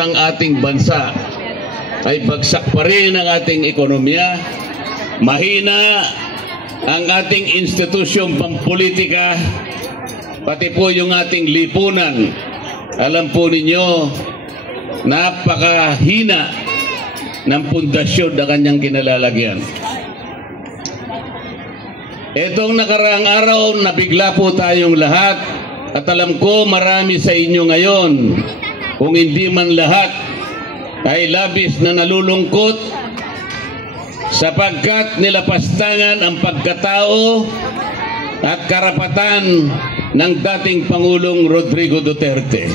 ang ating bansa ay bagsak pa rin ang ating ekonomiya, mahina ang ating institusyong pampolitika, pati po yung ating lipunan. Alam po ninyo, napakahina ng pundasyon na kanyang kinalalagyan. Etong nakaraang araw, nabigla po tayong lahat at alam ko marami sa inyo ngayon, kung hindi man lahat, ay labis na nalulungkot sapagkat nilapastangan ang pagkatao at karapatan ng dating Pangulong Rodrigo Duterte.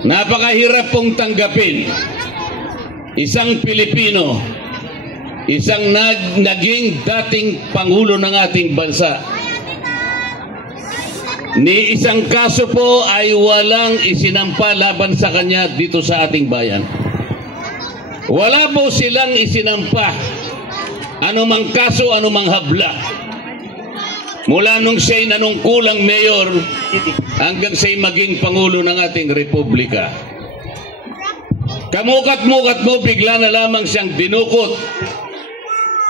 Napakahirap pong tanggapin isang Pilipino, isang naging dating Pangulo ng ating bansa, ni isang kaso po ay walang isinampa laban sa kanya dito sa ating bayan. Wala po silang isinampa anumang kaso, anumang habla. Mula nung siya'y nanungkulang mayor hanggang siya'y maging Pangulo ng ating Republika. Kamukat-mukat mo, bigla na lamang siyang dinukot.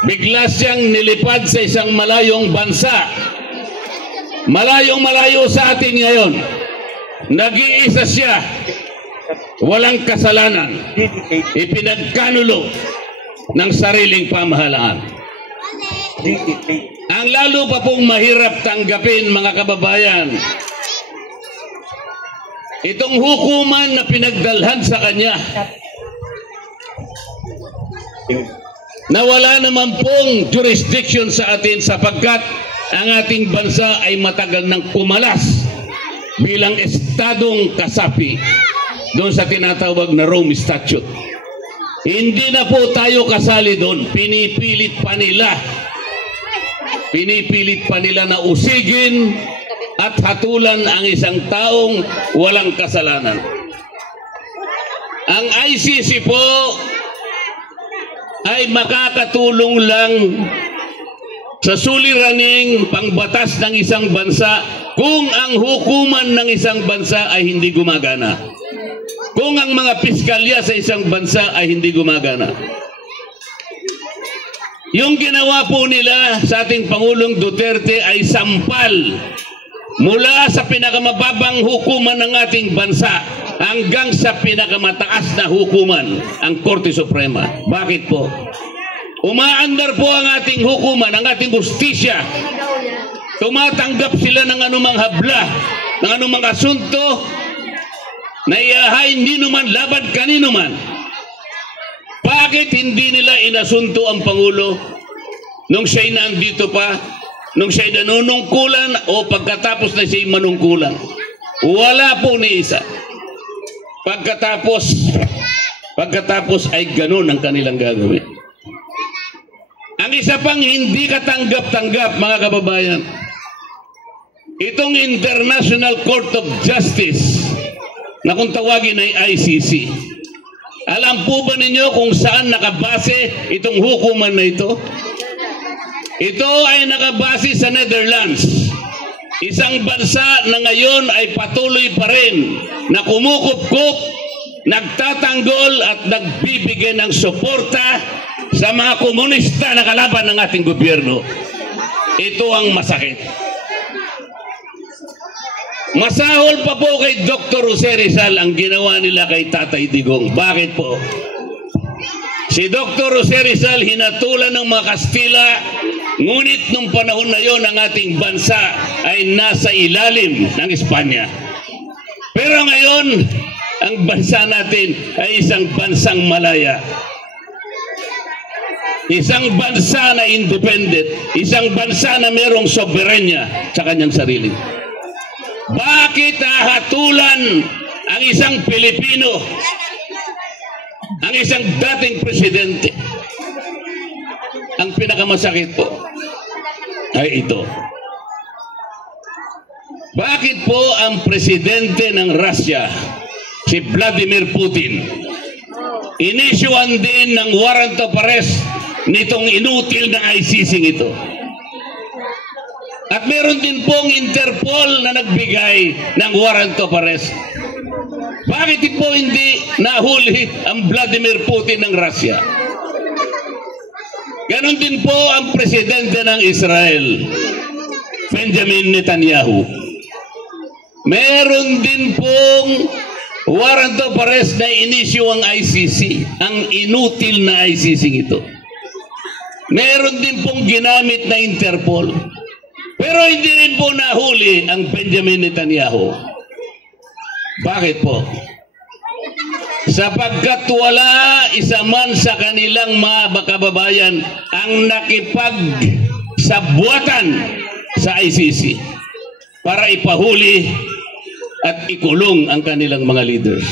Bigla siyang nilipad sa isang malayong bansa. Malayong-malayo sa atin ngayon. Nag-iisa siya. Walang kasalanan. Ipinagkanulo ng sariling pamahalaan. Ang lalo pa pong mahirap tanggapin, mga kababayan, itong hukuman na pinagdalhan sa kanya na wala naman pong jurisdiction sa atin sapagkat ang ating bansa ay matagal nang kumalas bilang estadong kasapi doon sa tinatawag na Rome Statute. Hindi na po tayo kasali doon. Pinipilit pa nila na usigin at hatulan ang isang taong walang kasalanan. Ang ICC po ay makakatulong lang sa suliraning pangbatas ng isang bansa kung ang hukuman ng isang bansa ay hindi gumagana. Kung ang mga piskalya sa isang bansa ay hindi gumagana. Yung ginawa po nila sa ating Pangulong Duterte ay sampal mula sa pinakamababang hukuman ng ating bansa hanggang sa pinakamataas na hukuman, ang Korte Suprema. Bakit po? Umaandar po ang ating hukuman, ang ating justisya. Tumatanggap sila ng anumang habla, ng anumang asunto na iahain nino man laban kanino man. Bakit hindi nila inasunto ang Pangulo nung siya'y nandito pa, nung siya'y nanunungkulan o pagkatapos na siya'y manungkulan? Wala po ni isa. Pagkatapos ay ganun ang kanilang gagawin. Ang isa pang hindi katanggap-tanggap, mga kababayan, itong International Court of Justice na kung tawagin ay ICC. Alam po ba ninyo kung saan nakabase itong hukuman na ito? Ito ay nakabase sa Netherlands. Isang bansa na ngayon ay patuloy pa rin na kumukup-kup, nagtatanggol at nagbibigay ng suporta sa mga komunista na kalaban ng ating gobyerno. Ito ang masakit. Masahol pa po kay Dr. Jose Rizal ang ginawa nila kay Tatay Digong. Bakit po? Si Dr. Jose Rizal hinatulan ng mga Kastila, ngunit nung panahon na yon ang ating bansa ay nasa ilalim ng Espanya. Pero ngayon, ang bansa natin ay isang bansang malaya. Isang bansa na independent, isang bansa na mayroong soberenya sa kanyang sarili. Bakit hahatulan ang isang Pilipino, ang isang dating presidente? Ang pinakamasakit po ay ito. Bakit po ang presidente ng Russia, si Vladimir Putin, inisyuan din ng warrant of arrest nitong inutil na ICC ito? At meron din pong Interpol na nagbigay ng warrant of arrest. Bakit po hindi nahuli ang Vladimir Putin ng Russia? Ganon din po ang presidente ng Israel, Benjamin Netanyahu. Meron din pong warrant of arrest na inisyu ang ICC, ang inutil na ICC ito. Meron din pong ginamit na Interpol. Pero hindi rin po nahuli ang Benjamin Netanyahu. Bakit po? Sapagkat wala isa man sa kanilang mga kababayan ang nakipagsabuatan sa ICC para ipahuli at ikulong ang kanilang mga leaders.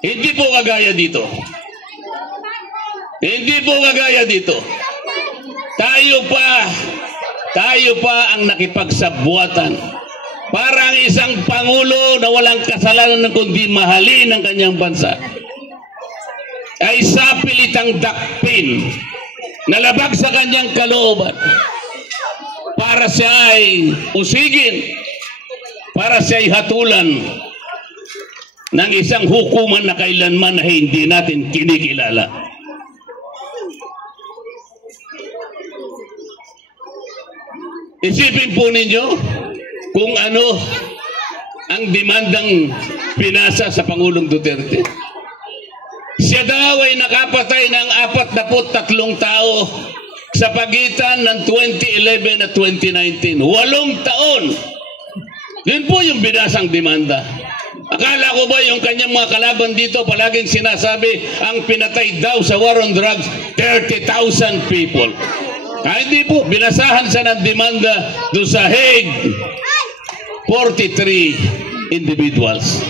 Hindi po kagaya dito. Hindi po kagaya dito. Tayo pa ang nakipagsabuatan. Parang isang pangulo na walang kasalanan kundi mahalin ang kanyang bansa ay sapilitang dakpin na labag sa kanyang kalooban para siya ay usigin, para siya ay hatulan ng isang hukuman na kailanman na hindi natin kinikilala. Isipin po ninyo kung ano ang demandang pinasa sa Pangulong Duterte. Siya daw ay nakapatay ng 43 tao sa pagitan ng 2011 at 2019. 8 taon. Yun po yung binasang demanda. Akala ko ba yung kanyang mga kalaban dito palaging sinasabi ang pinatay daw sa war on drugs 30,000 people. Hindi po, binasahan siya ng demanda doon sa Hague. 43 individuals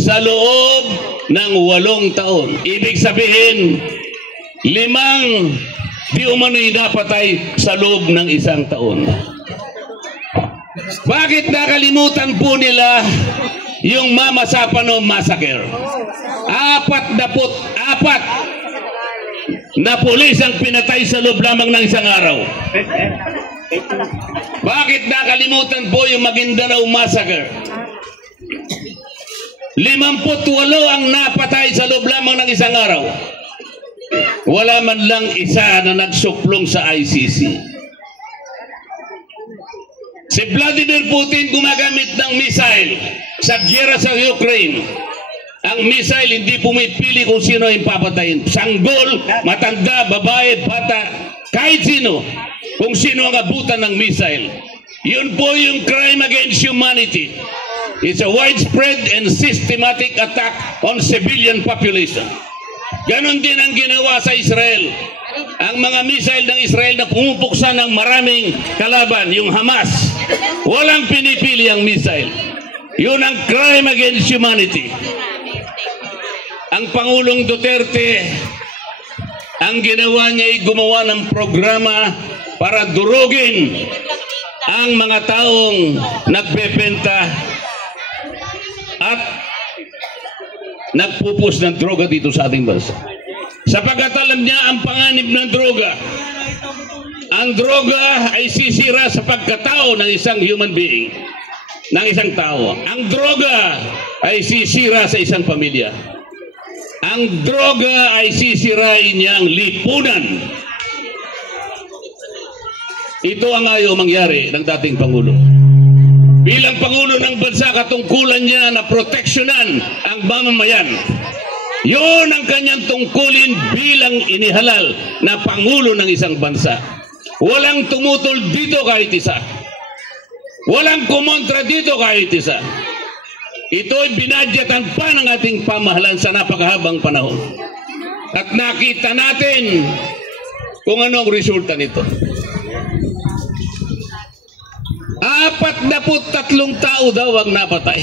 sa loob ng 8 taon. Ibig sabihin, 5 di umano'y napatay sa loob ng 1 taon. Bakit nakalimutan po nila yung Mama Sapano Massacre? 44 na pulis ang pinatay sa loob lamang ng 1 araw. Bakit nakalimutan po yung Maguindanao Massacre? 58 ang napatay sa loob lamang ng 1 araw. Wala man lang isa na nagsuplong sa ICC. Si Vladimir Putin gumagamit ng missile sa giyera sa Ukraine. Ang missile hindi pumipili kung sino yung papatayin. Sanggol, matanda, babae, bata, kahit sino. Kung sino ang abutan ng missile. Yun po yung crime against humanity. It's a widespread and systematic attack on civilian population. Ganon din ang ginawa sa Israel. Ang mga missile ng Israel na pumupuksa ng maraming kalaban, yung Hamas, walang pinipili ang missile. Yun ang crime against humanity. Ang Pangulong Duterte, ang ginawa niya ay gumawa ng programa para durugin ang mga taong nagbebenta at nagpupus ng droga dito sa ating bansa. Sapagkat alam niya ang panganib ng droga. Ang droga ay sisira sa pagkatao ng isang human being, ng isang tao. Ang droga ay sisira sa isang pamilya. Ang droga ay sisirain niya ang lipunan. Ito ang ayaw mangyari ng dating Pangulo. Bilang Pangulo ng bansa, katungkulan niya na proteksyonan ang mamamayan. Yun ang kanyang tungkulin bilang inihalal na Pangulo ng isang bansa. Walang tumutol dito kahit isa. Walang kumontra dito kahit isa. Ito'y binadyatan pa ng ating pamahalaan sa napakahabang panahon. At nakita natin kung ano ang resulta nito. 43 tao daw ang napatay.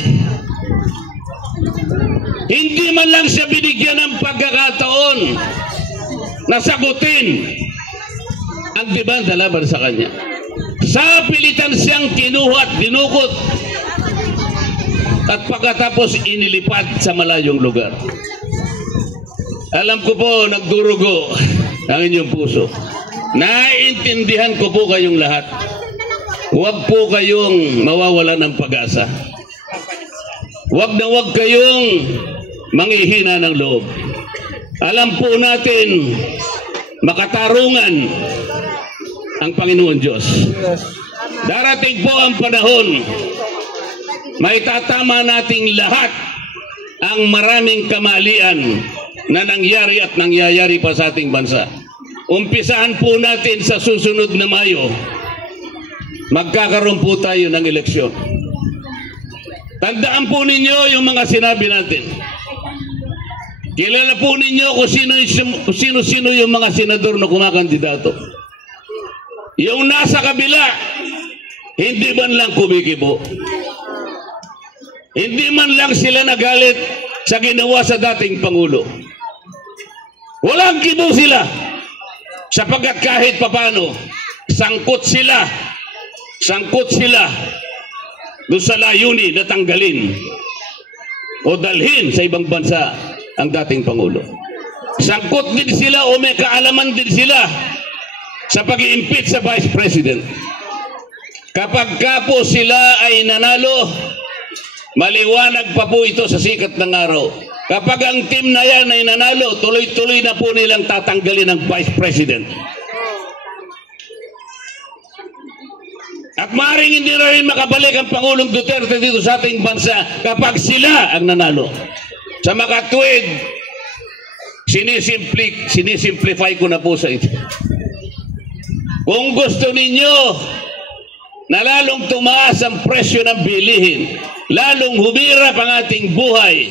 Hindi man lang siya binigyan ng pagkakataon na sagutin ang demanda laban sa kanya. Sa pilitan siyang kinuha at dinukot at pagkatapos inilipad sa malayong lugar. Alam ko po, nagdurugo ang inyong puso. Naiintindihan ko po kayong lahat. huwag po kayong mawawala ng pag-asa. Huwag na huwag kayong manghihina ng loob. Alam po natin, makatarungan ang Panginoon Diyos. Darating po ang panahon, may tatama nating lahat ang maraming kamalian na nangyari at nangyayari pa sa ating bansa. Umpisahan po natin sa susunod na Mayo, magkakaroon po tayo ng eleksyon. Tandaan po ninyo yung mga sinabi natin. Kilala po ninyo kung sino-sino yung mga senador na kumakandidato. Yung nasa kabila, hindi man lang kumikibo. Hindi man lang sila nagalit sa ginawa sa dating Pangulo. Walang kibo sila. Sapagkat kahit papano, sangkot sila doon sa layunin na tanggalin o dalhin sa ibang bansa ang dating Pangulo. Sangkot din sila o may kaalaman din sila sa pag-i-impeach sa Vice President. Kapag ka po sila ay nanalo, maliwanag pa po ito sa sikat ng araw. Kapag ang team na yan ay nanalo, tuloy-tuloy na po nilang tatanggalin ang Vice President. At maaaring hindi na rin makabalik ang Pangulong Duterte dito sa ating bansa kapag sila ang nanalo. Sa makatwid, sinisimplify ko na po sa ito. Kung gusto ninyo na lalong tumaas ang presyo ng bilihin, lalong humira ang ating buhay,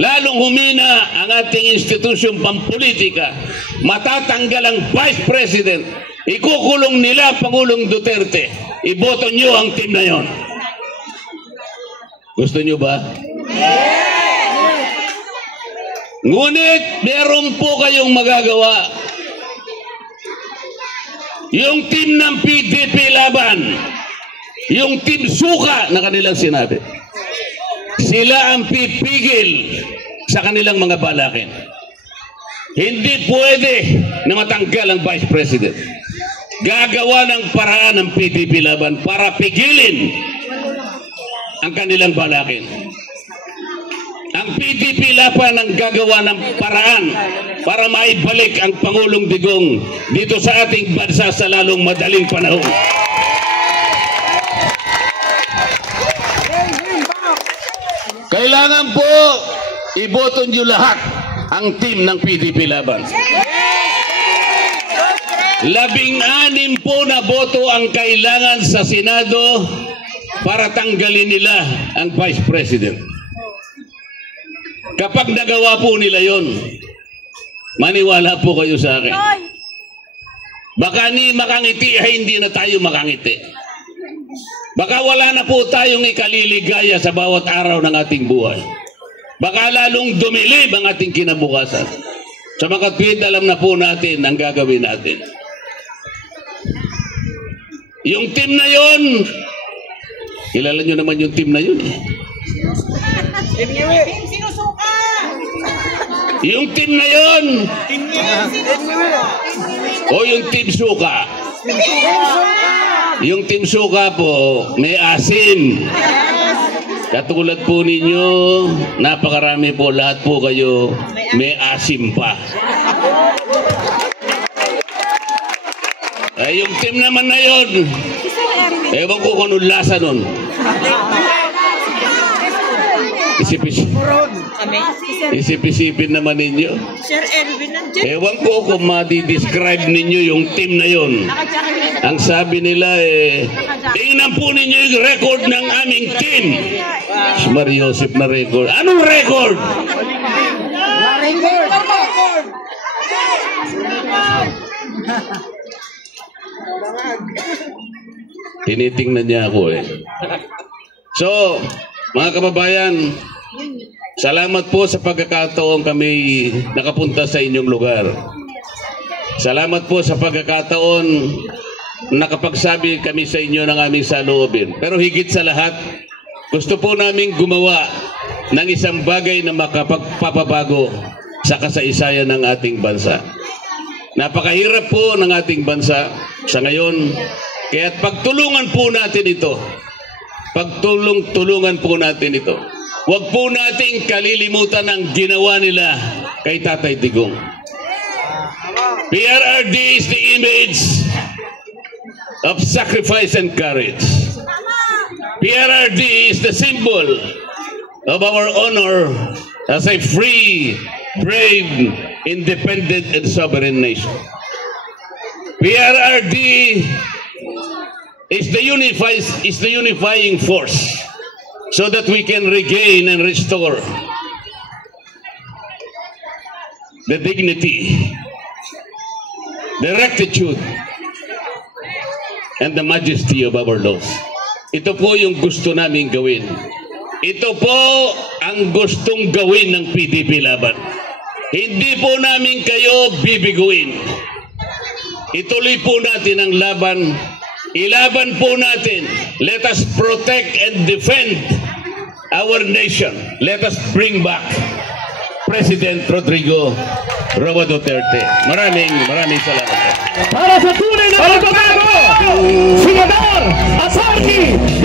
lalong humina ang ating institusyong pampolitika, matatanggal ang Vice President, ikukulong nila Pangulong Duterte, iboto nyo ang team na yon. Gusto nyo ba? Ngunit meron po kayong magagawa. Yung team ng PDP laban, yung team suka na kanilang sinabi, sila ang pipigil sa kanilang mga balakin. Hindi pwede na matanggal ang Vice President. Gagawa ng paraan ng PDP laban para pigilin ang kanilang balakin. Ang PDP laban ang gagawa ng paraan para maibalik ang Pangulong Digong dito sa ating bansa sa lalong madaling panahon. Kailangan po iboto nyo lahat ang team ng PDP laban. 16 po na boto ang kailangan sa Senado para tanggalin nila ang Vice President. Kapag nagawa po nila yon, maniwala po kayo sa akin. Baka ni makangiti ay hindi na tayo makangiti. Baka wala na po tayong ikaliligaya sa bawat araw ng ating buhay. Baka lalong dumilib ang ating kinabukasan. Sa makatwid, alam na po natin ang gagawin natin. Yung team na yon, kilala nyo naman yung team na yun. Yung team na yon, o yung team suka. Yung team suka po, may asim. Katulad po ninyo, napakarami po, lahat po kayo, may asim pa. Ay, yung team naman na yun, ewan ko kung anong lasa nun. Isip-isipin naman ninyo. Ewan ko kung madi-describe ninyo yung team na yun. Ang sabi nila tingnan po ninyo yung record ng aming team. Mariosip na record. Anong record? Tinitingnan niya ako So, mga kababayan, salamat po sa pagkakataon kami nakapunta sa inyong lugar. Salamat po sa pagkakataon nakapagsabi kami sa inyo ng aming saloobin. Pero higit sa lahat, gusto po namin gumawa ng isang bagay na makapagpapabago sa kasaysayan ng ating bansa. Napakahirap po ng ating bansa sa ngayon. Kaya pagtulungan po natin ito. Pagtulungan po natin ito. Huwag po nating kalilimutan ang ginawa nila kay Tatay Digong. PRRD is the image of sacrifice and courage. PRRD is the symbol of our honor as a free, brave, independent, and sovereign nation. PRRD is the unifying force so that we can regain and restore the dignity, the rectitude, and the majesty of our laws. Ito po yung gusto namin gawin. Ito po ang gustong gawin ng PDP Laban. Hindi po namin kayo bibiguin. Ituloy po natin ang laban. Ilaban po natin. Let us protect and defend our nation. Let us bring back President Rodrigo Roa Duterte. Maraming salamat. Para sa tunay na pagbabago, Senador Atty.